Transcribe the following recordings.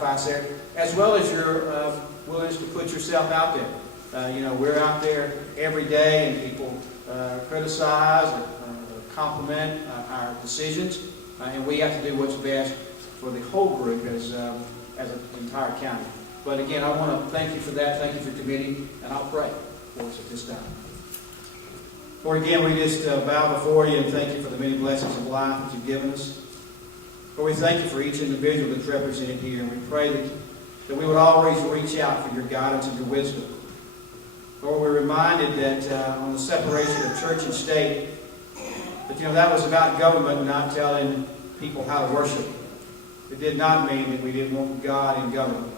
sacrifice there, as well as your willingness to put yourself out there. We're out there every day, and people criticize or compliment our decisions, and we have to do what's best for the whole group as an entire county. But again, I want to thank you for that. Thank you for your committee, and I'll pray for us at this time. Lord, again, we just bow before you and thank you for the many blessings of life that you've given us. Lord, we thank you for each individual that's represented here, and we pray that we would always reach out for your guidance and your wisdom. Lord, we're reminded that on the separation of church and state, that was about government, not telling people how to worship. It did not mean that we didn't want God in government.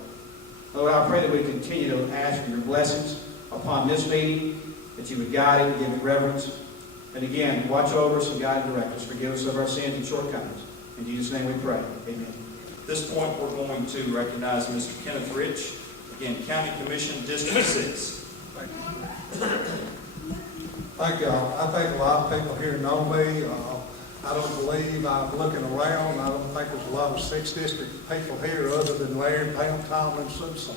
Lord, I pray that we continue to ask for your blessings upon this meeting, that you would guide it, give it reverence. And again, watch over us and guide and direct us. Forgive us of our sins and shortcomings. In Jesus' name we pray. Amen. At this point, we're going to recognize Mr. Kenneth Rich, again, County Commission, District 6. Thank you. I think a lot of people here know me. I don't believe I'm looking around. I don't think there's a lot of 6th District people here other than Larry and Pam Tomlinson, so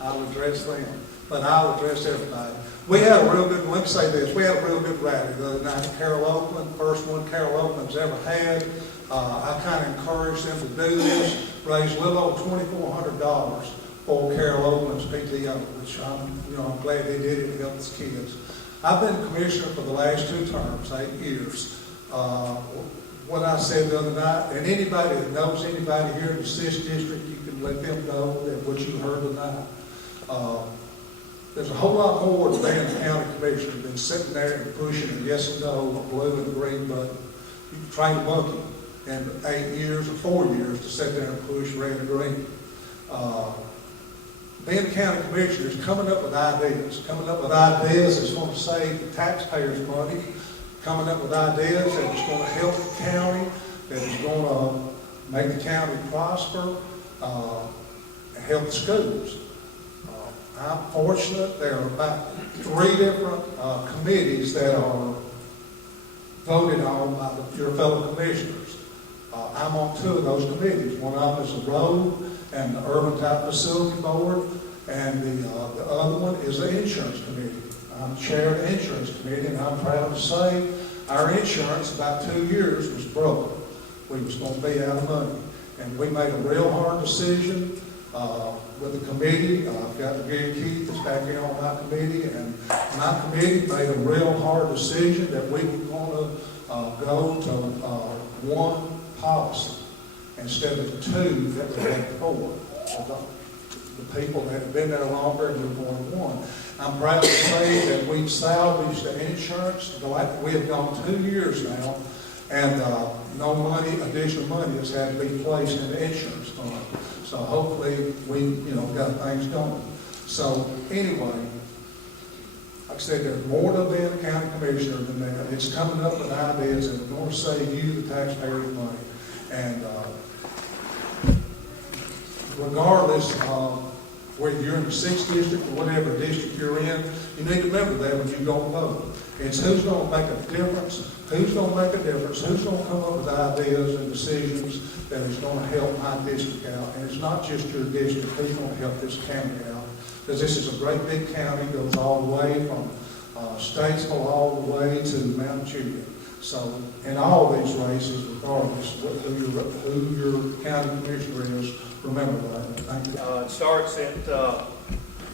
I'll address them. But I'll address everybody. We had a real good, let me say this, we had a real good rally the other night at Carroll Oakland, first one Carroll Oakland's ever had. I kind of encouraged them to do this, raise a little over $2,400 for Carroll Oakland's PTO, which I'm glad they did it to help its kids. I've been commissioner for the last 2 terms, 8 years. What I said the other night, and anybody that knows anybody here in the 6th District, you can let them know that what you heard tonight. There's a whole lot more than being a county commissioner than sitting there and pushing a yes and no, a blue and a green button. You can train a monkey in 8 years or 4 years to sit there and push red and green. Being a county commissioner is coming up with ideas that's going to save the taxpayers money, coming up with ideas that is going to help the county, that is going to make the county prosper, and help the schools. I'm fortunate there are about 3 different committees that are voted on by your fellow commissioners. I'm on 2 of those committees. One of them is the road and the urban type facility board, and the other one is the insurance committee. I'm chair of the insurance committee, and I'm proud to say our insurance about 2 years was broke. We was going to be out of money, and we made a real hard decision with the committee. I've got to give Keith that's back here on my committee, and my committee made a real hard decision that we were going to go to 1 policy instead of the 2 that we had before. The people that have been there longer, and we're going to 1. I'm proud to say that we've salvaged the insurance. We have gone 2 years now, and no money, additional money has had to be placed in the insurance fund. So hopefully we, got things going. So anyway, like I said, there's more to being a county commissioner than that. It's coming up with ideas that are going to save you, the taxpayers, money. And regardless of whether you're in the 6th District or whatever district you're in, you need to remember that when you go vote. It's who's going to make a difference, who's going to make a difference, who's going to come up with ideas and decisions that is going to help my district out. And it's not just your district, who's going to help this county out. Because this is a great big county, goes all the way from Statesville all the way to Mount Juliet. So in all these races, regardless of who your county commissioner is, remember that. Thank you. It starts at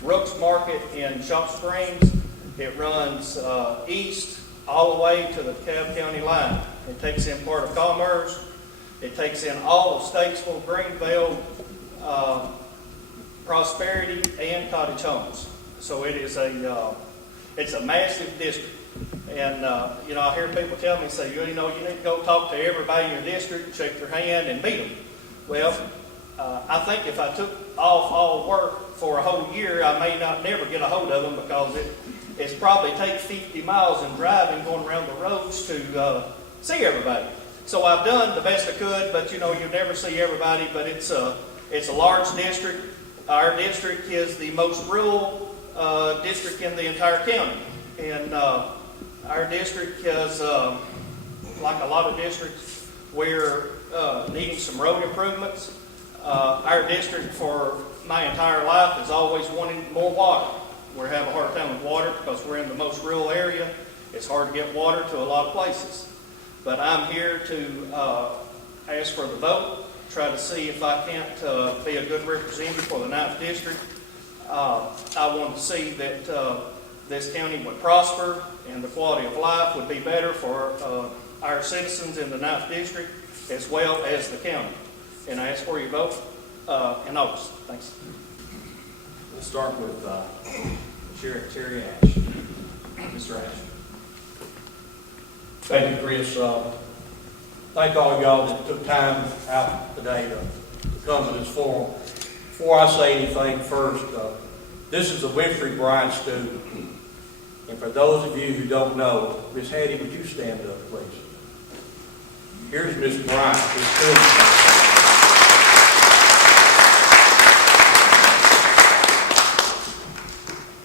Rooks Market in Shop Springs. It runs east all the way to the DeKalb County line. It takes in part of Commerce. It takes in all of Statesville, Greenville, Prosperity, and Cottage Homes. So it is it's a massive district. And I hear people tell me, say, you need to go talk to everybody in your district, shake their hand, and meet them. Well, I think if I took off all work for a whole year, I may never get a hold of them, because it's probably take 50 miles in driving, going around the roads to see everybody. So I've done the best I could, but you never see everybody. But it's a large district. Our district is the most rural district in the entire county, and our district is like a lot of districts, we're needing some road improvements. our district for my entire life has always wanted more water. We have a hard time with water because we're in the most rural area. It's hard to get water to a lot of places. But I'm here to ask for the vote, try to see if I can't be a good representative for the 9th District. I want to see that this county would prosper and the quality of life would be better for our citizens in the 9th District as well as the county. And I ask for your vote in August. Thanks. We'll start with Sheriff Terry Ash. Mr. Ash. Thank you, Chris. Thank all of y'all that took time out today to come to this forum. Before I say anything, first, this is a Winfrey Bryant student. And for those of you who don't know, Miss Hattie, would you stand up, please? Here's Miss Bryant, his student.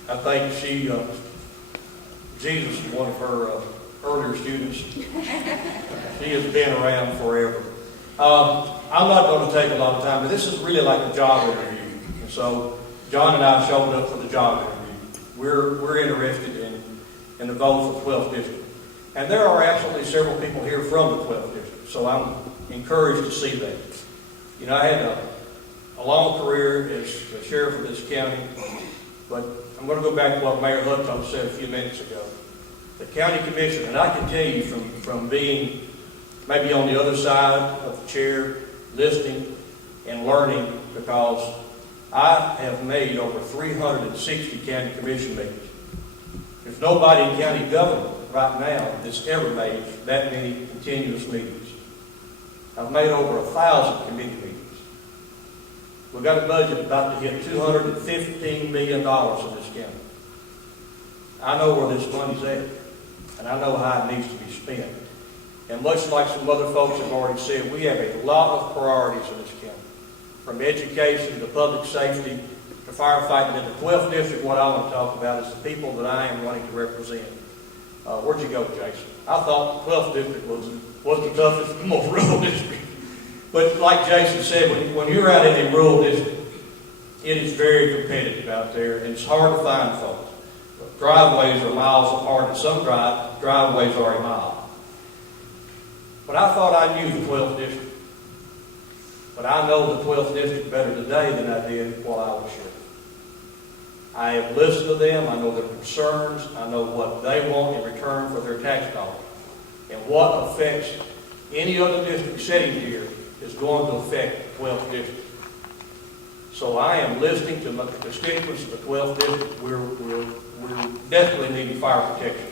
I think Jesus is one of her earlier students. She has been around forever. I'm not going to take a lot of time, but this is really like a job interview. And so John and I showed up for the job interview. We're interested in the vote for the 12th district. And there are absolutely several people here from the 12th district. So I'm encouraged to see that. You know, I had a long career as the sheriff of this county, but I'm going to go back to what Mayor Hutto said a few minutes ago. The county commission, and I can tell you from being maybe on the other side of the chair, listening and learning, because I have made over 360 county commission meetings. There's nobody in county government right now that's ever made that many continuous meetings. I've made over 1,000 committee meetings. We've got a budget about to hit $215 million in this county. I know where this money's at, and I know how it needs to be spent. And much like some other folks have already said, we have a lot of priorities in this county, from education to public safety to firefighting. In the 12th district, what I want to talk about is the people that I am running to represent. Where'd you go, Jason? I thought the 12th district was the toughest, the most rural district. But like Jason said, when you're out in a rural district, it is very competitive out there, and it's hard to find folks. Driveways are miles apart, and some driveways are a mile. But I thought I knew the 12th district. But I know the 12th district better today than I did while I was sheriff. I have listened to them. I know their concerns. I know what they want in return for their tax dollars. And what affects any other district sitting here is going to affect the 12th district. So I am listening to the constituents of the 12th district. We're definitely needing fire protection.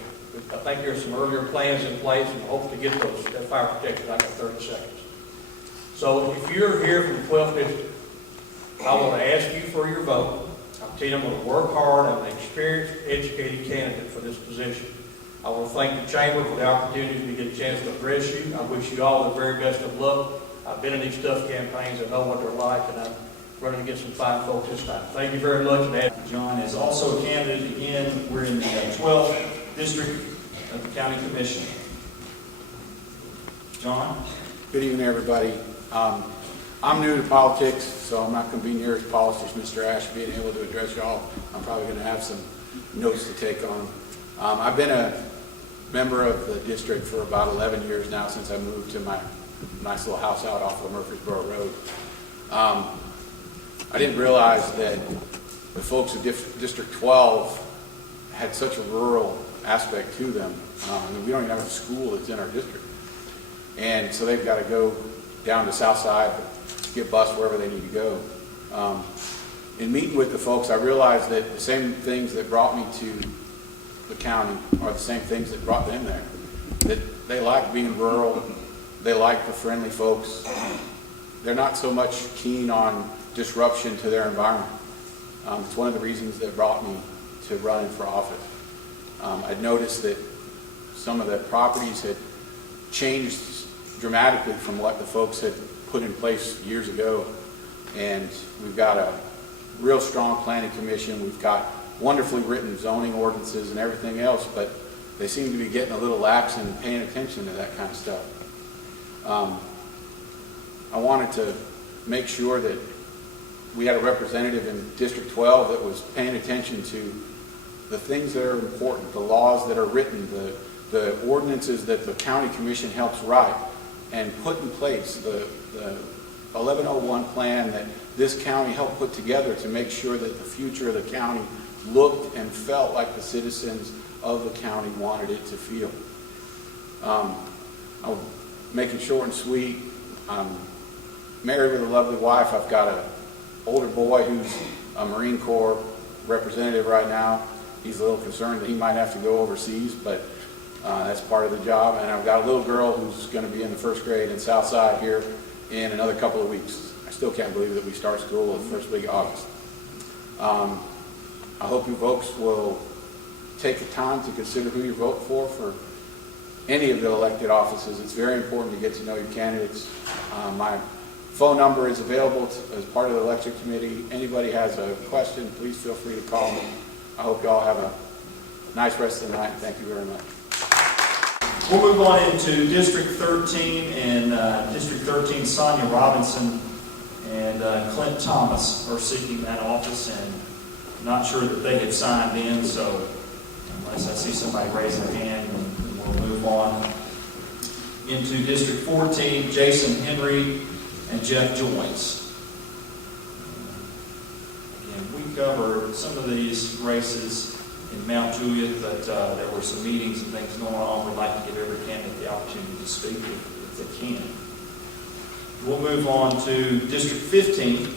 I think there's some earlier plans in place, and hope to get that fire protection. I got 30 seconds. So if you're here from the 12th district, I want to ask you for your vote. I'm telling you, I'm going to work hard. I'm an experienced, educated candidate for this position. I want to thank the Chamber for the opportunity to get a chance to address you. I wish you all the very best of luck. I've been in these tough campaigns. I know what they're like, and I'm running against some fine folks this time. Thank you very much. John is also a candidate again. We're in the 12th district of the county commission. John? Good evening, everybody. I'm new to politics, so I'm not going to be near as polished as Mr. Ash being able to address y'all. I'm probably going to have some notes to take on. I've been a member of the district for about 11 years now, since I moved to my nice little house out off of Murfreesboro Road. I didn't realize that the folks of District 12 had such a rural aspect to them. I mean, we don't even have a school that's in our district. And so they've got to go down to South Side, get bus wherever they need to go. In meeting with the folks, I realized that the same things that brought me to the county are the same things that brought them there. That they like being rural, they like the friendly folks. They're not so much keen on disruption to their environment. It's one of the reasons that brought me to running for office. I'd noticed that some of the properties had changed dramatically from what the folks had put in place years ago. And we've got a real strong planning commission. We've got wonderfully written zoning ordinances and everything else, but they seem to be getting a little lax in paying attention to that kind of stuff. I wanted to make sure that we had a representative in District 12 that was paying attention to the things that are important, the laws that are written, the ordinances that the county commission helps write, and put in place the 1101 plan that this county helped put together to make sure that the future of the county looked and felt like the citizens of the county wanted it to feel. I'll make it short and sweet. I'm married with a lovely wife. I've got an older boy who's a Marine Corps representative right now. He's a little concerned that he might have to go overseas, but that's part of the job. And I've got a little girl who's going to be in the first grade in Southside here in another couple of weeks. I still can't believe that we start school the first week of August. I hope you folks will take the time to consider who you vote for any of the elected offices. It's very important to get to know your candidates. My phone number is available as part of the election committee. Anybody has a question, please feel free to call me. I hope you all have a nice rest of the night, and thank you very much. We'll move on into District 13, and District 13, Sonia Robinson and Clint Thomas are seeking that office, and I'm not sure that they have signed in, so unless I see somebody raise their hand, then we'll move on into District 14, Jason Henry and Jeff Joyce. Again, we covered some of these races in Mount Juliet, but there were some meetings and things going on. We'd like to give every candidate the opportunity to speak if they can. We'll move on to District 15,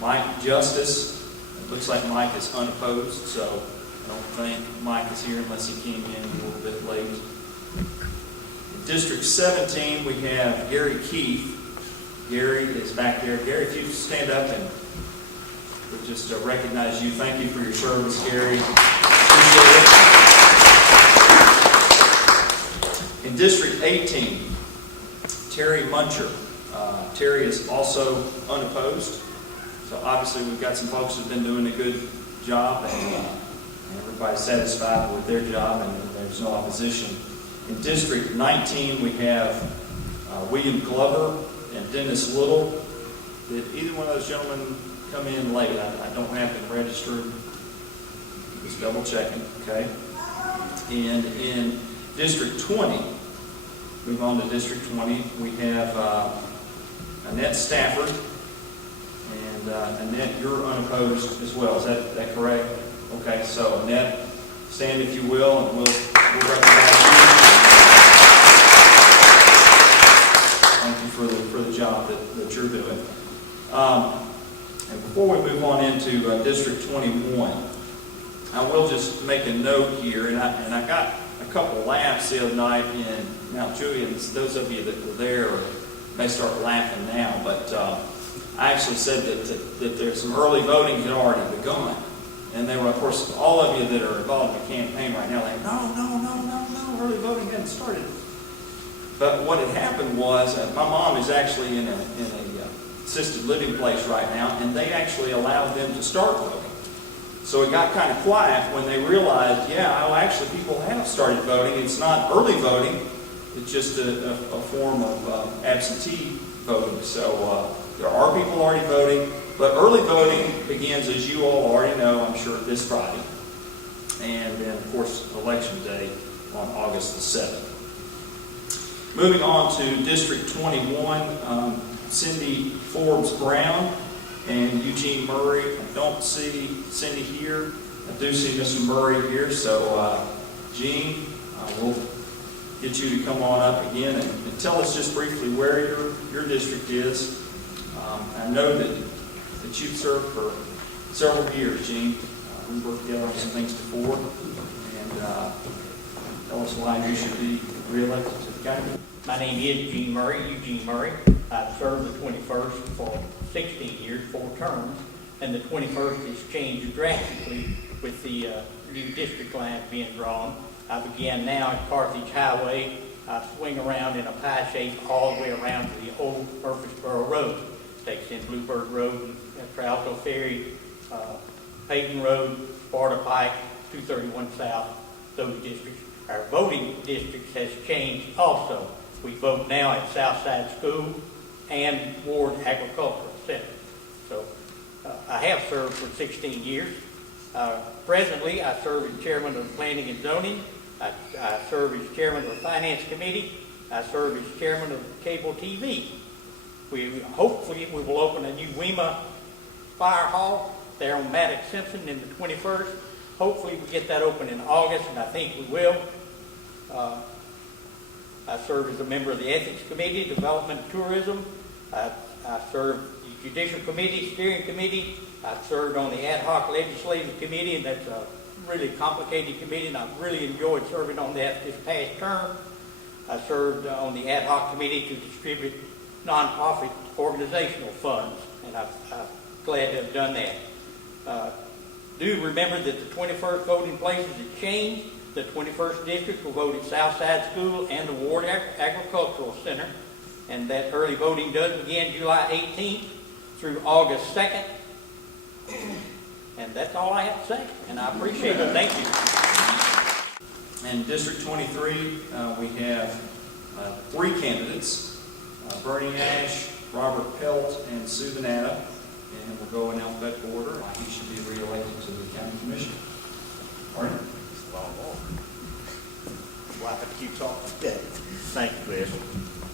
Mike Justice. It looks like Mike is unopposed, so I don't think Mike is here unless he came in a little bit late. In District 17, we have Gary Keith. Gary is back there. Gary, if you stand up and we'll just recognize you. Thank you for your service, Gary. Appreciate it. In District 18, Terry Muncher. Terry is also unopposed. So obviously we've got some folks who've been doing a good job, and everybody's satisfied with their job, and there's no opposition. In District 19, we have William Glover and Dennis Little. Did either one of those gentlemen come in late? I don't have them registered. Just double checking, okay? And in District 20, move on to District 20, we have Annette Stafford. And Annette, you're unopposed as well. Is that correct? Okay, so Annette, stand if you will, and we'll recognize you. Thank you for the job that you're doing. And before we move on into District 21, I will just make a note here, and I got a couple laughs the other night in Mount Juliet. Those of you that were there may start laughing now, but I actually said that there's some early voting had already begun. And they were, of course, all of you that are involved in the campaign right now, like, no, early voting hadn't started. But what had happened was, my mom is actually in a assisted living place right now, and they actually allowed them to start voting. So it got kind of quiet when they realized, actually people have started voting. It's not early voting, it's just a form of absentee voting. So there are people already voting, but early voting begins, as you all already know, I'm sure, this Friday. And then, of course, Election Day on August the 7th. Moving on to District 21, Cindy Forbes Brown and Eugene Murray. I don't see Cindy here. I do see Mr. Murray here. So, Gene, we'll get you to come on up again and tell us just briefly where your district is. I know that you've served for several years, Gene. We worked together on some things before. And tell us why you should be reelected to the county. My name is Eugene Murray. I've served the 21st for 16 years, 4 terms, and the 21st has changed drastically with the new district lines being drawn. I began now at Carthage Highway. I swing around in a pie shape all the way around to the old Murfreesboro Road. Takes in Bluebird Road, and Tralco Ferry, Peyton Road, Sparta Pike, 231 South, those districts. Our voting districts has changed also. We vote now at Southside School, and Ward Agricultural Center. So I have served for 16 years. Presently, I serve as chairman of Planning and Zoning. I serve as chairman of the Finance Committee. I serve as chairman of Cable TV. Hopefully we will open a new WEMA fire hall there on Maddox Simpson in the 21st. Hopefully we get that open in August, and I think we will. I serve as a member of the Ethics Committee, Development and Tourism. I serve the Judicial Committee, Steering Committee. I served on the Ad Hoc Legislative Committee, and that's a really complicated committee, and I've really enjoyed serving on that this past term. I served on the Ad Hoc Committee to distribute nonprofit organizational funds, and I'm glad to have done that. Do remember that the 21st voting places have changed. The 21st district will vote at Southside School and the Ward Agricultural Center, and that early voting does begin July 18th through August 2nd. And that's all I have to say, and I appreciate it. Thank you. In District 23, we have 3 candidates, Bernie Ash, Robert Pelt, and Sue Banana. And we'll go in alphabetical order. He should be reelected to the county commission. Bernie? Well, I have to keep talking. Thank you, Chris.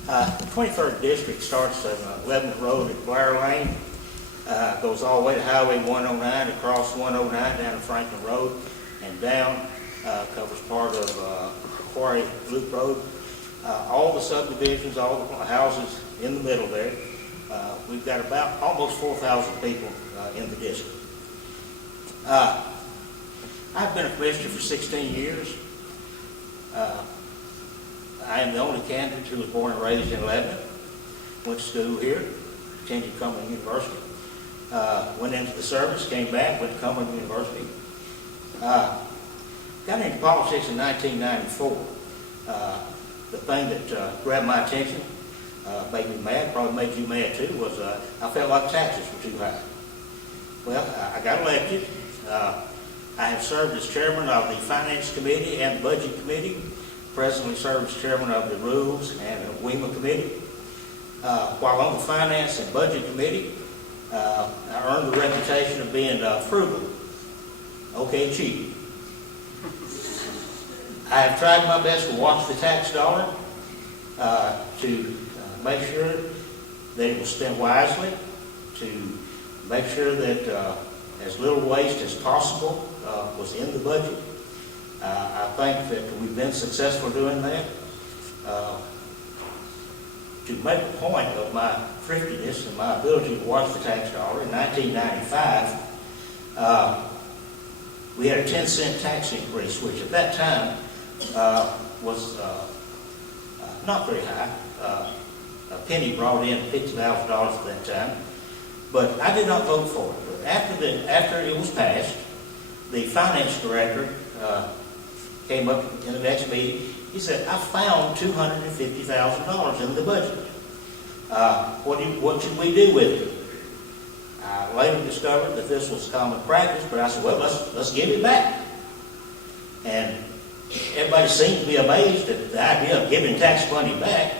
The 23rd District starts on 11th Road at Blair Lane, goes all the way to Highway 109, across 109 down to Franklin Road, and down, covers part of Quarry Loop Road. All the subdivisions, all the houses in the middle there. We've got about almost 4,000 people in the district. I've been a commissioner for 16 years. I am the only candidate who was born and raised in Lebanon. Went to school here, attended Cumberland University. Went into the service, came back, went to Cumberland University. Got into politics in 1994. The thing that grabbed my attention, made me mad, probably made you mad too, was I felt like taxes were too high. Well, I got elected. I have served as chairman of the Finance Committee and the Budget Committee. Presently serve as chairman of the Rules and the WEMA Committee. While on the Finance and Budget Committee, I earned the reputation of being frugal, okay, cheap. I have tried my best to watch the tax dollar, to make sure that it was spent wisely, to make sure that as little waste as possible was in the budget. I think that we've been successful doing that. To make a point of my thriftiness and my ability to watch the tax dollar, in 1995, we had a 10-cent tax increase, which at that time was not very high. A penny brought in $50,000 at that time. But I did not vote for it. But after it was passed, the finance director came up in the next meeting. He said, I found $250,000 in the budget. What should we do with it? I later discovered that this was common practice, but I said, well, let's give it back. And everybody seemed to be amazed at the idea of giving tax money back,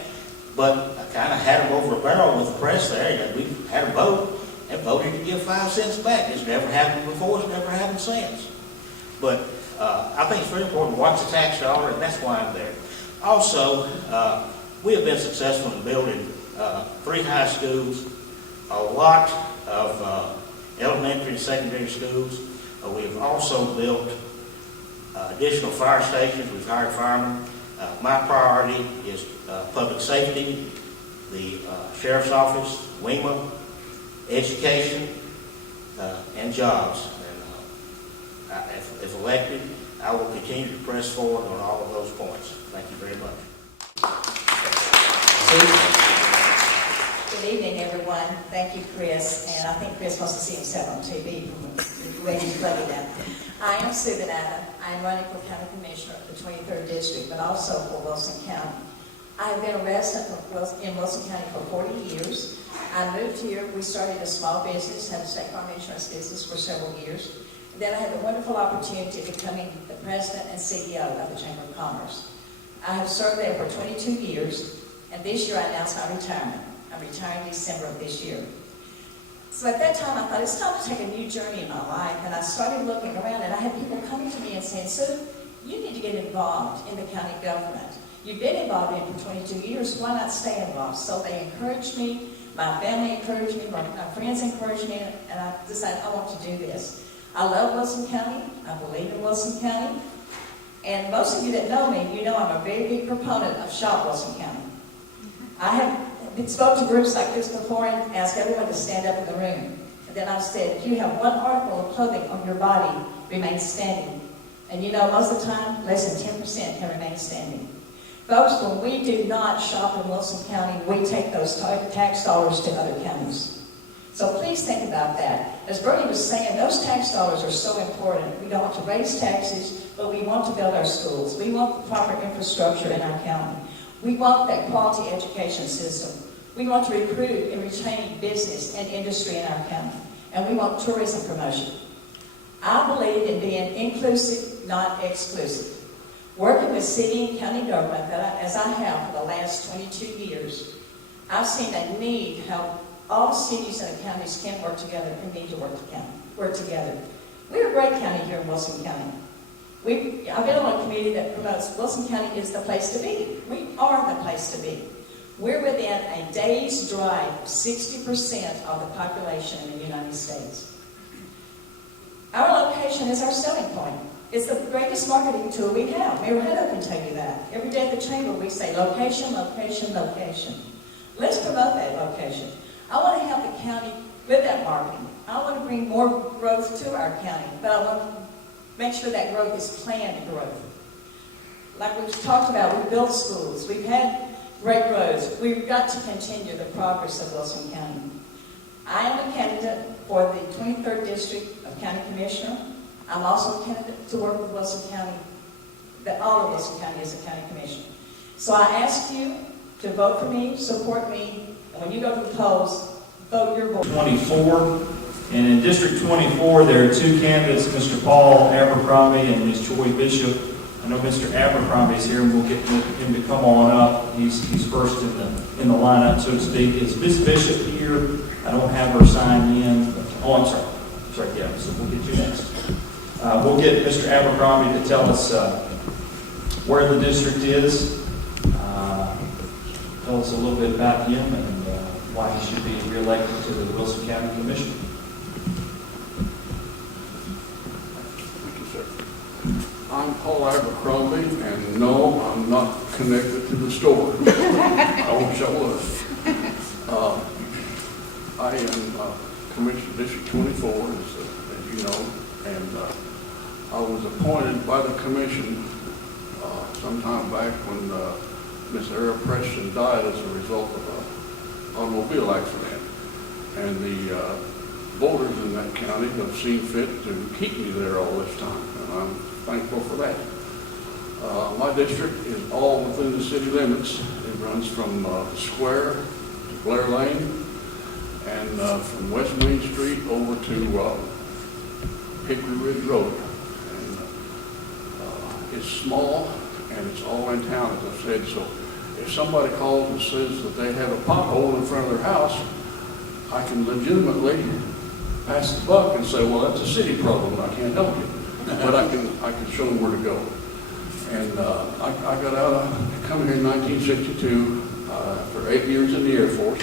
but I kind of had them over a barrel with the press there, and we had a vote and voted to give 5 cents back. It's never happened before, it's never happened since. But I think it's very important to watch the tax dollar, and that's why I'm there. Also, we have been successful in building 3 high schools, a lot of elementary and secondary schools. We've also built additional fire stations. We've hired firemen. My priority is public safety, the sheriff's office, WEMA, education, and jobs. And if elected, I will continue to press forward on all of those points. Thank you very much. Good evening, everyone. Thank you, Chris. And I think Chris wants to see himself on TV from the way he's playing that. I am Sue Banana. I'm running for County Commissioner of the 23rd District, but also for Wilson County. I have been a resident in Wilson County for 40 years. I moved here. We started a small business, had a state farm insurance business for several years. Then I had the wonderful opportunity of becoming the president and CEO of the Chamber of Commerce. I have served there for 22 years, and this year I announced my retirement. I'm retiring December of this year. So at that time, I thought, it's time to take a new journey in my life. And I started looking around, and I had people coming to me and saying, Sue, you need to get involved in the county government. You've been involved in it for 22 years. Why not stay involved? So they encouraged me. My family encouraged me. My friends encouraged me. And I decided I want to do this. I love Wilson County. I believe in Wilson County. And most of you that know me, you know I'm a very big proponent of Shop Wilson County. I have spoke to groups like this before and asked everyone to stand up in the room. And then I've said, if you have one article of clothing on your body, remain standing. And you know, most of the time, less than 10% can remain standing. Folks, when we do not shop in Wilson County, we take those tax dollars to other counties. So please think about that. As Bernie was saying, those tax dollars are so important. We don't want to raise taxes, but we want to build our schools. We want the proper infrastructure in our county. We want that quality education system. We want to recruit and retain business and industry in our county. And we want tourism promotion. I believe in being inclusive, not exclusive. Working with city and county government, as I have for the last 22 years, I've seen a need how all the cities and the counties can work together and need to work together. We're a great county here in Wilson County. I've been on a committee that promotes Wilson County is the place to be. We are the place to be. We're within a day's drive of 60% of the population in the United States. Our location is our selling point. It's the greatest marketing tool we have. Mayor Hutto can tell you that. Every day at the chamber we say location, location, location. Let's promote that location. I want to help the county with that marketing. I want to bring more growth to our county, but I want to make sure that growth is planned growth. Like we've talked about, we built schools. We've had great roads. We've got to continue the progress of Wilson County. I am a candidate for the 23rd District of County Commissioner. I'm also a candidate to work with Wilson County, that all of Wilson County is a county commissioner. So I ask you to vote for me, support me, and when you go to the polls, vote your vote. 24, and in District 24, there are two candidates, Mr. Paul Abercrombie and Ms. Joy Bishop. I know Mr. Abercrombie is here, and we'll get him to come on up. He's first in the lineup, so to speak. Is Ms. Bishop here? I don't have her signed in. Oh, I'm sorry. Sorry, yeah, so we'll get you next. We'll get Mr. Abercrombie to tell us where the district is, tell us a little bit about him and why he should be reelected to the Wilson County Commission. Thank you, sir. I'm Paul Abercrombie, and no, I'm not connected to the store. I wish I was. I am Commissioner District 24, as you know, and I was appointed by the commission sometime back when Miss Era Preston died as a result of an automobile accident. And the voters in that county have seen fit to keep me there all this time, and I'm thankful for that. My district is all within the city limits. It runs from the square to Blair Lane, and from West Main Street over to Hickory Ridge Road. And it's small, and it's all in town, as I've said. So if somebody calls and says that they have a pothole in front of their house, I can legitimately pass the buck and say, well, that's a city problem, I can't help you. But I can show them where to go. And I got out, I come here in 1962 for 8 years in the Air Force.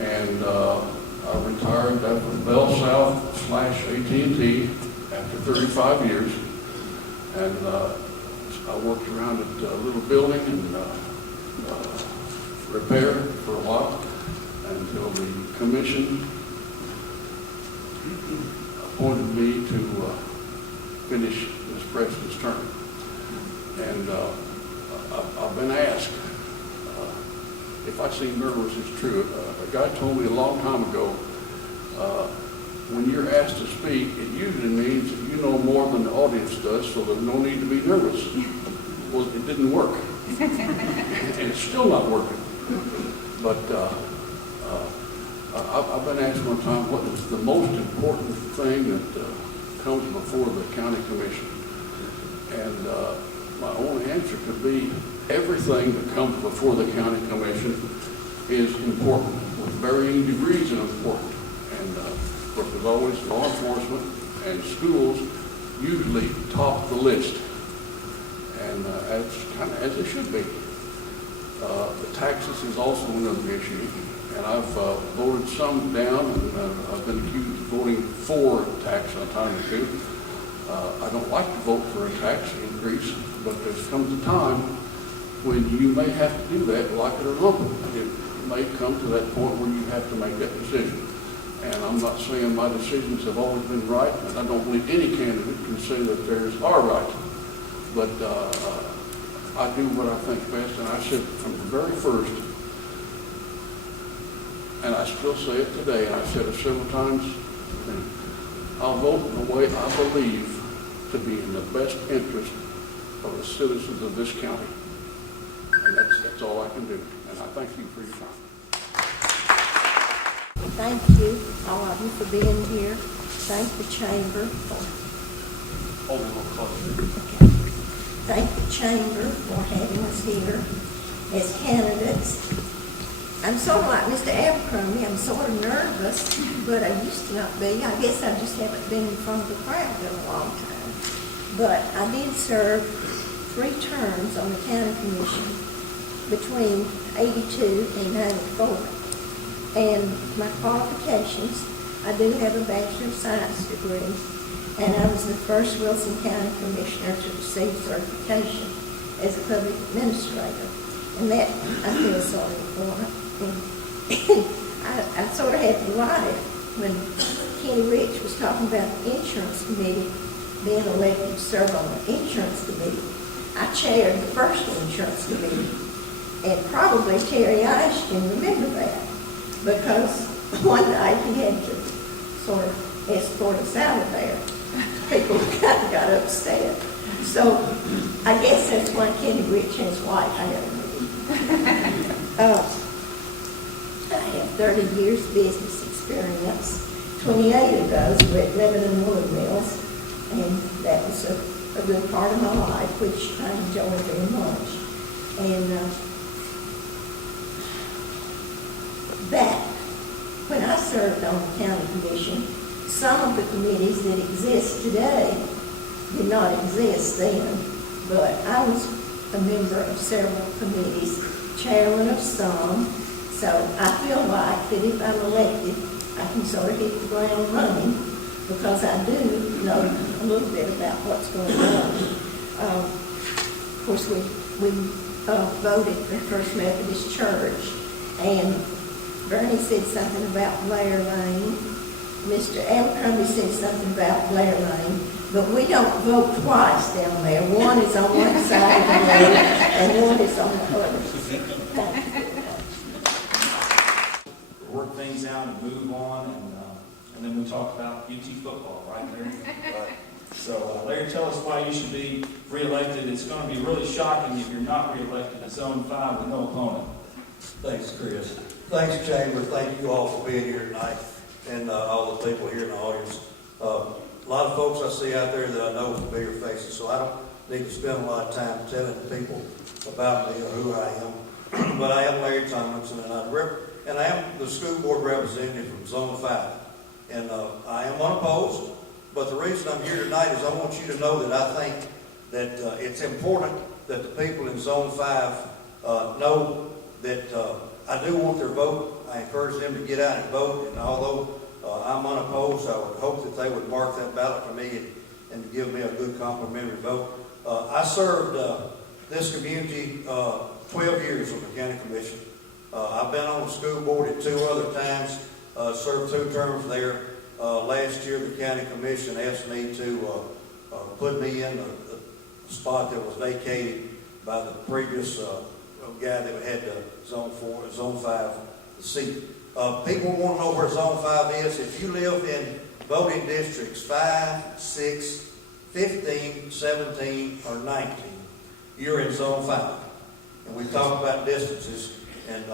And I retired from Bell South / AT&T after 35 years. And I worked around at a little building and repair for a while until the commission appointed me to finish Ms. Preston's term. And I've been asked if I seem nervous. It's true. A guy told me a long time ago, when you're asked to speak, it usually means that you know more than the audience does, so there's no need to be nervous. Well, it didn't work. And it's still not working. But I've been asked one time, what is the most important thing that comes before the county commission? And my only answer could be everything that comes before the county commission is important, with varying degrees of important. And of course, there's always law enforcement, and schools usually top the list. And that's kind of as it should be. The taxes is also another issue, and I've voted some down, and I've been accused of voting for tax on time or two. I don't like to vote for a tax increase, but there comes a time when you may have to do that, like it or lump it. It may come to that point where you have to make that decision. And I'm not saying my decisions have always been right, and I don't believe any candidate can say that theirs are right. But I do what I think best, and I said from the very first, and I still say it today, and I've said it several times, I'll vote in the way I believe to be in the best interest of the citizens of this county. And that's all I can do. And I thank you for your time. Thank you, all of you, for being here. Thank the chamber for... Hold it a little closer. Okay. Thank the chamber for having us here as candidates. I'm sort of like Mr. Abercrombie. I'm sort of nervous, but I used to not be. I guess I just haven't been in front of the crowd in a long time. But I did serve 3 terms on the county commission between 82 and 94. And my qualifications, I do have a Bachelor of Science degree, and I was the first Wilson County Commissioner to receive certification as a public administrator. And that, I feel sort of important. And I sort of had to laugh when Kenny Rich was talking about the insurance committee being elected to serve on the insurance committee. I chaired the first insurance committee, and probably Terry Ish can remember that, because one night he had to sort of escort us out of there. People kind of got upset. So I guess that's why Kenny Rich has white hair. I have 30 years business experience. 28 of those were at Lebanon Wood Mills, and that was a good part of my life, which I enjoy very much. And that, when I served on the county commission, some of the committees that exist today did not exist then, but I was a member of several committees, chairman of some, so I feel like that if I'm elected, I can sort of hit the ground running, because I do know a little bit about what's going on. Of course, we voted for First Methodist Church, and Bernie said something about Blair Lane. Mr. Abercrombie said something about Blair Lane, but we don't vote twice down there. One is on one side of the road, and one is on the other. Work things out and move on, and then we talk about UT football, right, Larry? Right. So, Larry, tell us why you should be reelected. It's going to be really shocking if you're not reelected in Zone 5 with no opponent. Thanks, Chris. Thanks, Chamber. Thank you all for being here tonight, and all the people here in the audience. A lot of folks I see out there that I know familiar faces, so I don't need to spend a lot of time telling people about me or who I am. But I am Larry Tomlinson, and I am the school board representative from Zone 5. And I am unopposed, but the reason I'm here tonight is I want you to know that I think that it's important that the people in Zone 5 know that I do want their vote. I encourage them to get out and vote, and although I'm unopposed, I would hope that they would mark that ballot for me and to give me a good complimentary vote. I served this community 12 years on the county commission. I've been on the school board at 2 other times, served 2 terms there. Last year, the county commission asked me to put me in the spot that was vacated by the previous guy that had Zone 5 seat. People want to know where Zone 5 is. If you live in voting districts 5, 6, 15, 17, or 19, you're in Zone 5. And we talk about distances. And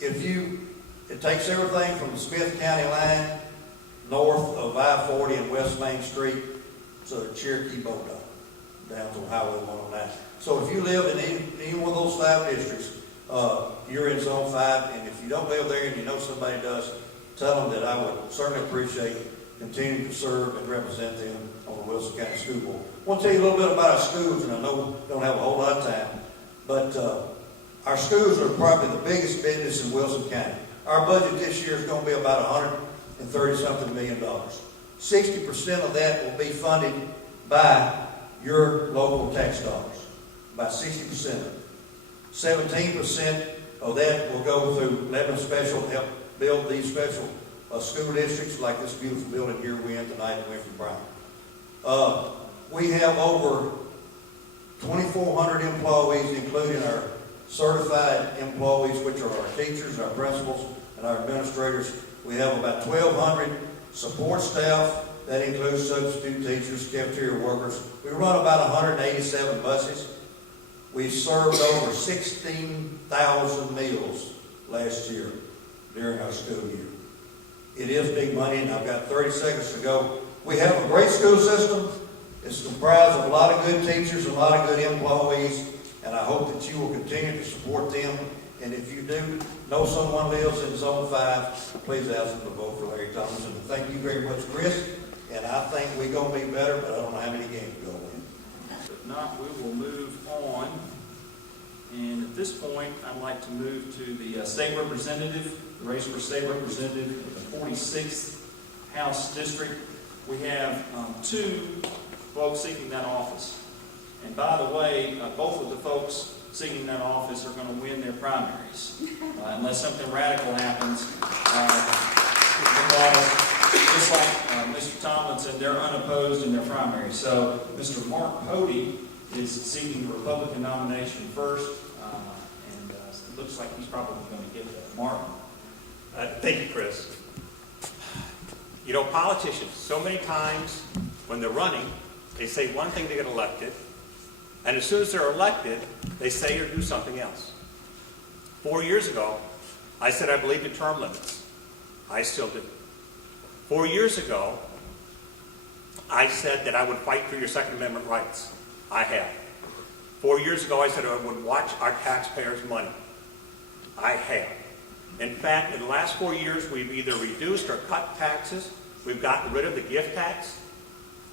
it takes everything from the Smith County line, north of I-40 and West Main Street, to Cherokee Boat Dock, down to Highway 109. So if you live in any one of those 5 districts, you're in Zone 5, and if you don't live there and you know somebody does, tell them that I would certainly appreciate continuing to serve and represent them on the Wilson County School Board. I want to tell you a little bit about our schools, and I know we don't have a whole lot of time, but our schools are probably the biggest business in Wilson County. Our budget this year is going to be about $130-something million. 60% of that will be funded by your local tax dollars, about 60% of it. 17% of that will go through Lebanon Special to help build these special school districts like this beautiful building here we're in tonight in Winfrey Brown. We have over 2,400 employees, including our certified employees, which are our teachers, our principals, and our administrators. We have about 1,200 support staff. That includes substitute teachers, cafeteria workers. We run about 187 buses. We served over 16,000 meals last year during our school year. It is big money, and I've got 30 seconds to go. We have a great school system. It's comprised of a lot of good teachers, a lot of good employees, and I hope that you will continue to support them. And if you do know someone lives in Zone 5, please ask them to vote for Larry Thompson. And thank you very much, Chris. And I think we're going to be better, but I don't know how many games we're going to win. If not, we will move on. And at this point, I'd like to move to the state representative, the race for state representative of the 46th House District. We have two folks seeking that office. And by the way, both of the folks seeking that office are going to win their primaries, unless something radical happens. Because just like Mr. Tomlinson, they're unopposed in their primary. So Mr. Mark Pody is seeking the Republican nomination first, and it looks like he's probably going to get that. Mark. Thank you, Chris. You know, politicians, so many times when they're running, they say one thing to get elected, and as soon as they're elected, they say or do something else. 4 years ago, I said I believed in term limits. I still do. 4 years ago, I said that I would fight for your Second Amendment rights. I have. 4 years ago, I said I would watch our taxpayers' money. I have. In fact, in the last 4 years, we've either reduced or cut taxes. We've gotten rid of the gift tax.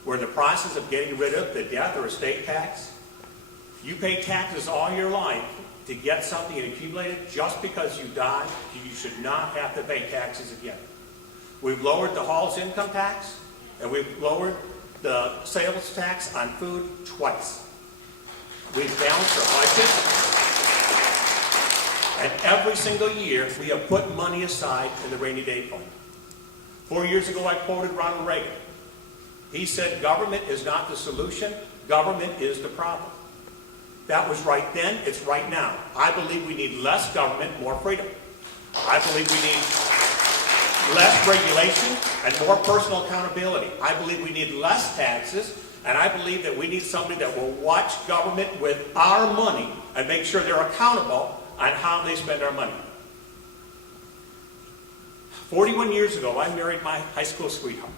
We're in the process of getting rid of the death or estate tax. You pay taxes all your life to get something and accumulate it. Just because you die, you should not have to pay taxes again. We've lowered the Hall's income tax, and we've lowered the sales tax on food twice. We've balanced our budget, and every single year we have put money aside in the rainy day fund. 4 years ago I quoted Ronald Reagan. He said, government is not the solution, government is the problem. That was right then, it's right now. I believe we need less government, more freedom. I believe we need less regulation and more personal accountability. I believe we need less taxes, and I believe that we need somebody that will watch government with our money and make sure they're accountable on how they spend our money. 41 years ago, I married my high school sweetheart.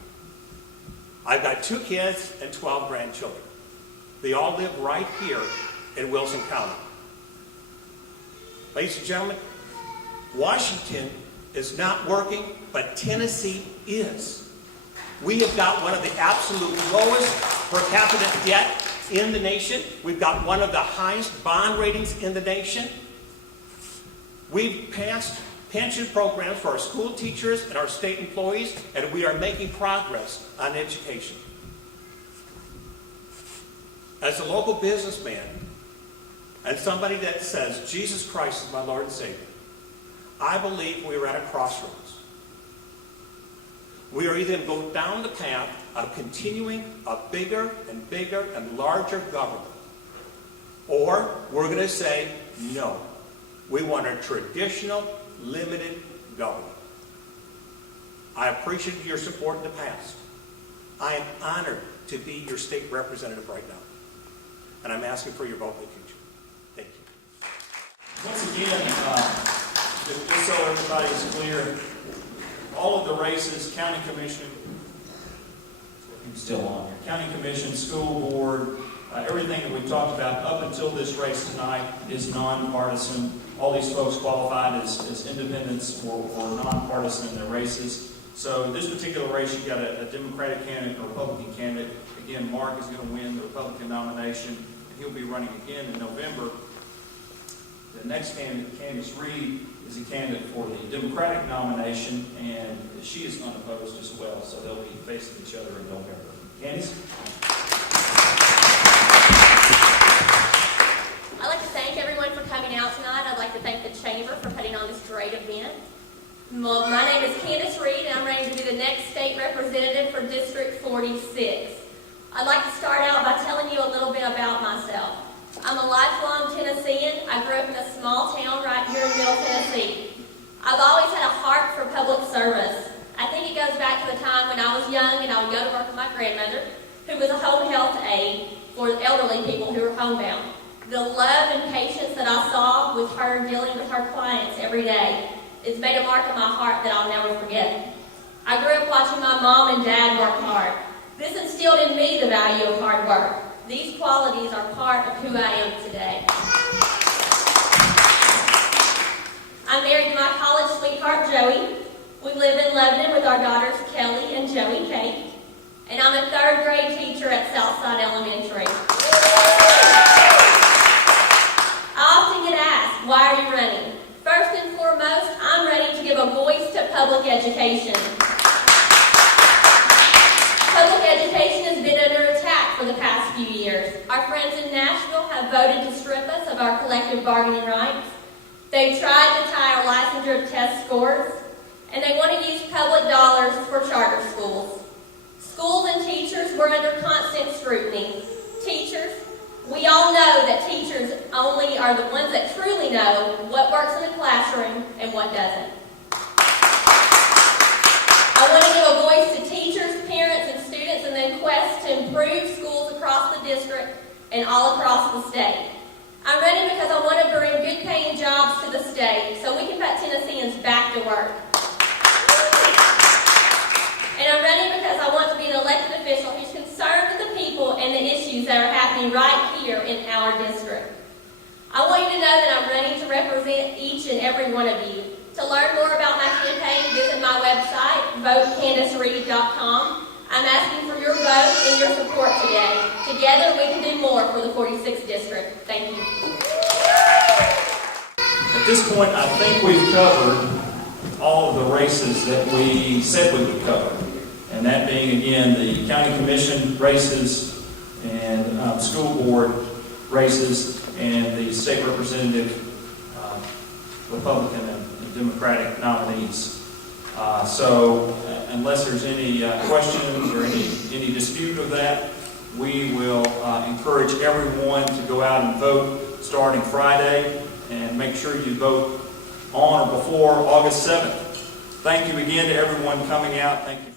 I've got 2 kids and 12 grandchildren. They all live right here in Wilson County. Ladies and gentlemen, Washington is not working, but Tennessee is. We have got one of the absolute lowest per capita debt in the nation. We've got one of the highest bond ratings in the nation. We've passed pension programs for our school teachers and our state employees, and we are making progress on education. As a local businessman, and somebody that says, Jesus Christ is my Lord and Savior, I believe we are at a crossroads. We are either going to go down the path of continuing a bigger and bigger and larger government, or we're going to say, no, we want a traditional, limited government. I appreciate your support in the past. I am honored to be your state representative right now. And I'm asking for your vote in the future. Thank you. Once again, just so everybody is clear, all of the races, county commission, I'm still on here, county commission, school board, everything that we've talked about up until this race tonight is nonpartisan. All these folks qualified as independents or nonpartisan in their races. So this particular race, you've got a Democratic candidate and a Republican candidate. Again, Mark is going to win the Republican nomination, and he'll be running again in November. The next candidate, Candace Reed, is a candidate for the Democratic nomination, and she is unopposed as well, so they'll be facing each other in November. Candace? I'd like to thank everyone for coming out tonight. I'd like to thank the Chamber for putting on this great event. Well, my name is Candace Reed, and I'm ready to be the next state representative for District 46. I'd like to start out by telling you a little bit about myself. I'm a lifelong Tennessean. I grew up in a small town right here in Middle Tennessee. I've always had a heart for public service. I think it goes back to the time when I was young and I would go to work with my grandmother, who was a home health aide for elderly people who were homebound. The love and patience that I saw with her dealing with her clients every day, it's made a mark on my heart that I'll never forget. I grew up watching my mom and dad work hard. This instilled in me the value of hard work. These qualities are part of who I am today. I'm married to my college sweetheart, Joey. We live in Lebanon with our daughters, Kelly and Joey Kate. And I'm a third grade teacher at Southside Elementary. I often get asked, why are you running? First and foremost, I'm ready to give a voice to public education. Public education has been under attack for the past few years. Our friends in Nashville have voted to strip us of our collective bargaining rights. They've tried to tie our licensure test scores, and they want to use public dollars for charter schools. Schools and teachers were under constant scrutiny. Teachers, we all know that teachers only are the ones that truly know what works in the classroom and what doesn't. I want to give a voice to teachers, parents, and students in the quest to improve schools across the district and all across the state. I'm ready because I want to bring good-paying jobs to the state so we can put Tennesseans back to work. And I'm ready because I want to be an elected official who's concerned with the people and the issues that are happening right here in our district. I want you to know that I'm ready to represent each and every one of you. To learn more about my campaign, visit my website, votecandacereed.com. I'm asking for your vote and your support today. Together we can do more for the 46th District. Thank you. At this point, I think we've covered all of the races that we said we would cover. And that being, again, the county commission races and school board races and the state representative Republican and Democratic nominees. So unless there's any questions or any dispute of that, we will encourage everyone to go out and vote starting Friday, and make sure you vote on or before August 7th. Thank you again to everyone coming out. Thank you.